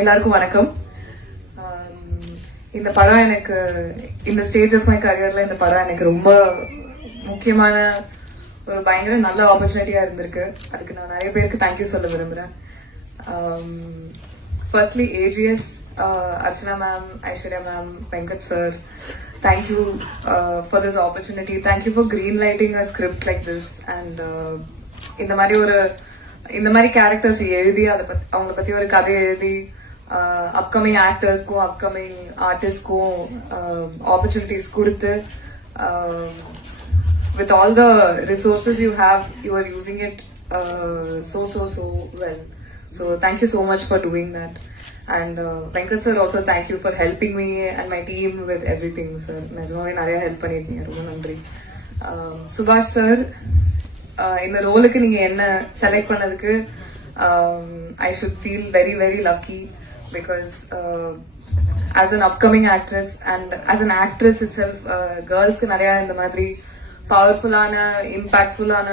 எல்லாருக்கும் வணக்கம். இந்த படம் எனக்கு இந்த ஸ்டேஜ் ஆஃப் மை கரியர்ல இந்த படம் எனக்கு ரொம்ப முக்கியமான ஒரு பயங்கர நல்ல ஆப்பர்ச்சுனிட்டியா இருந்திருக்கு. அதுக்கு நான் நிறைய பேருக்கு தேங்க்யூ சொல்ல விரும்புறேன். Firstly AGS, Archana ma'am, Aishwarya ma'am, Venkat sir, thank you for this opportunity. Thank you for green lighting a script like this. And இந்த மாதிரி கேரக்டர்ஸ் எழுதி அவங்கள பத்தி ஒரு கதை எழுதி அப்கமிங் ஆக்டர்ஸ்க்கும் அப்கமிங் ஆர்டிஸ்ட்க்கும் ஆப்பர்ச்சுனிட்டிஸ் கொடுத்து with all the resources you have, you are using it so well. So thank you so much for doing that. And Venkat sir, also thank you for helping me and my team with everything, sir. Najmave nariya help pannirkeenga, romba nandri. Subhash sir, இந்த ரோலுக்கு நீங்க என்ன select பண்ணதுக்கு I should feel very lucky because as an upcoming actress and as an actress itself, girls-க்கு நிறைய இந்த மாதிரி பவர்ஃபுல்லான இம்பாக்ட்ஃபுல்லான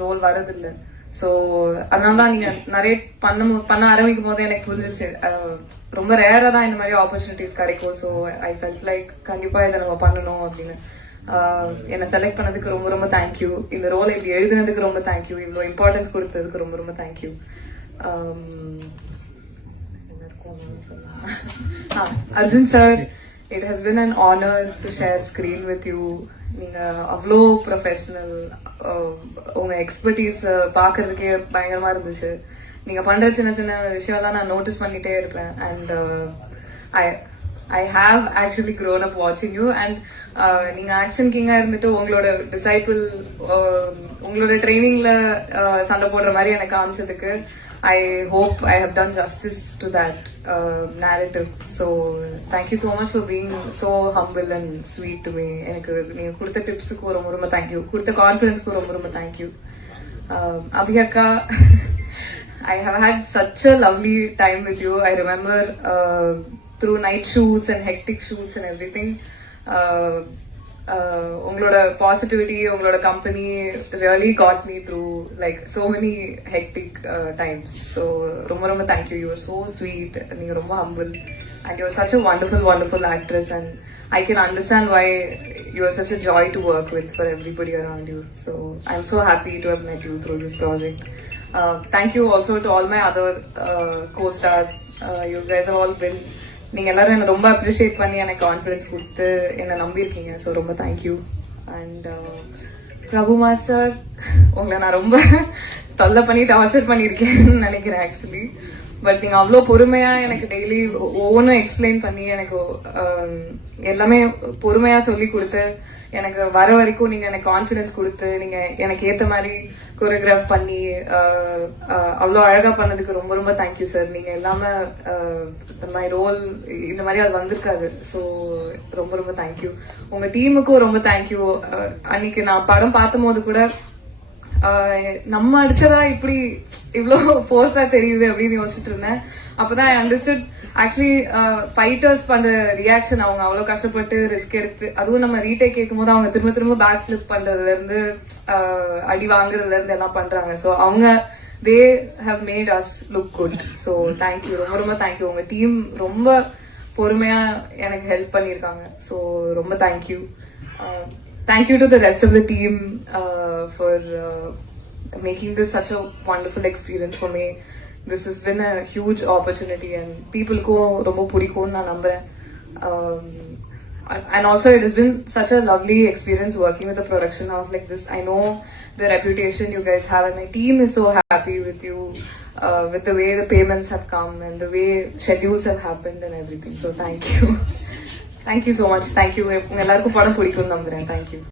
role வரதில்லை. ஸோ அதனால தான் நீங்க நிறைய பண்ண ஆரம்பிக்கும் போதே எனக்கு புரிஞ்சிருச்சு ரொம்ப ரேரா தான் இந்த மாதிரி ஆப்பர்ச்சுனிட்டிஸ் கிடைக்கும். ஸோ ஐ ஃபெல்ட் லைக் கண்டிப்பா இதை நம்ம பண்ணணும் அப்படின்னு. என்னை செலக்ட் பண்ணதுக்கு ரொம்ப தேங்க்யூ. இந்த ரோலை இப்படி எழுதுனதுக்கு ரொம்ப தேங்க்யூ. இவ்வளோ இம்பார்ட்டன்ஸ் கொடுத்ததுக்கு ரொம்ப thank you. Arjun sir, it has been an honour to share screen with you. நீங்க அவ்வளோ ப்ரொஃபஷனல், உங்க எக்ஸ்பர்டீஸ் பாக்குறதுக்கே பயங்கரமா இருந்துச்சு. நீங்க பண்ற சின்ன விஷயம்லாம் நான் நோட்டீஸ் பண்ணிட்டே இருப்பேன். And I have actually grown up வாட்சிங் யூ. அண்ட் நீங்க ஆக்ஷன் கிங்கா இருந்துட்டு உங்களோட டிசைபிள் உங்களோட ட்ரைனிங்ல சண்டை போடுற மாதிரி எனக்கு காமிச்சதுக்கு I hope I have done justice to that narrative. So thank you so much for being so humble and sweet to me. எனக்கு நீங்க கொடுத்த டிப்ஸுக்கு ரொம்ப தேங்க்யூ, கொடுத்த கான்ஃபிடன்ஸ்க்கு ரொம்ப thank you. அபியக்கா, I have had such a lovely time with you. I remember through night shoots and hectic shoots and everything, உங்களோட positivity, உங்களோட company really got me through like so many hectic times. So ரொம்ப thank you. You are so sweet. நீங்க ரொம்ப humble and you are such a wonderful actress. And I can understand why you are such a joy to work with for everybody around you. So I am so happy to have met you through this project. Thank you also to all my other co-stars. You guys have all been, நீங்க எல்லாரும் என்ன ரொம்ப appreciate பண்ணி எனக்கு confidence கொடுத்து என்ன நம்பியிருக்கீங்க. So ரொம்ப thank you. And Prabhu master, உங்களை நான் ரொம்ப தொல்லை பண்ணி டார்ச்சர் பண்ணியிருக்கேன்னு நினைக்கிறேன் ஆக்சுவலி. பட் நீங்க அவ்வளோ பொறுமையா எனக்கு டெய்லி ஒவ்வொன்றும் எக்ஸ்பிளைன் பண்ணி எனக்கு எல்லாமே பொறுமையா சொல்லி கொடுத்து எனக்கு வர வரைக்கும் நீங்க எனக்கு கான்ஃபிடன்ஸ் கொடுத்து நீங்க எனக்கு ஏத்த மாதிரி கோரியோகிராஃப் பண்ணி அவ்வளோ அழகா பண்ணதுக்கு ரொம்ப தேங்க்யூ சார். நீங்க எல்லாமே மை ரோல் இந்த மாதிரி அது வந்திருக்காது. ஸோ ரொம்ப தேங்க்யூ. உங்க டீமுக்கும் ரொம்ப தேங்க்யூ. அன்னைக்கு நான் படம் பார்த்தும் போது கூட நம்ம அடிச்சதா இப்படி இவ்வளோ ஃபோர்ஸா தெரியுது அப்படின்னு யோசிச்சுட்டு இருந்தேன். அப்பதான் ஐ அண்டர்ஸ்டுட் ஆக்சுவலி ஃபைட்டர்ஸ் பண்ற ரியாக்ஷன். அவங்க அவ்வளவு கஷ்டப்பட்டு ரிஸ்க் எடுத்து, அதுவும் நம்ம ரீடேக் கேட்கும் போது அவங்க திரும்ப பேக் ஃபிளிப் பண்றதுல இருந்து அடி வாங்குறதுல இருந்து எல்லாம் பண்றாங்க. ஸோ அவங்க they have made us look good. So thank you, ரொம்ப தேங்க்யூ. உங்க டீம் ரொம்ப பொறுமையா எனக்கு ஹெல்ப் பண்ணிருக்காங்க. ஸோ ரொம்ப thank you. Thank you to the rest of the team for making this such a wonderful experience for me. This has been a huge opportunity and people ko romba pudikonu na nambren. And also it has been such a lovely experience working with a production house like this. I know the reputation you guys have and my team is so happy with you, with the way the payments have come and the way schedules have happened and everything. So thank you. Thank you so much. Thank you. உங்க எல்லாருக்கும் படம் பிடிக்கும்னு நம்புறேன். Thank you.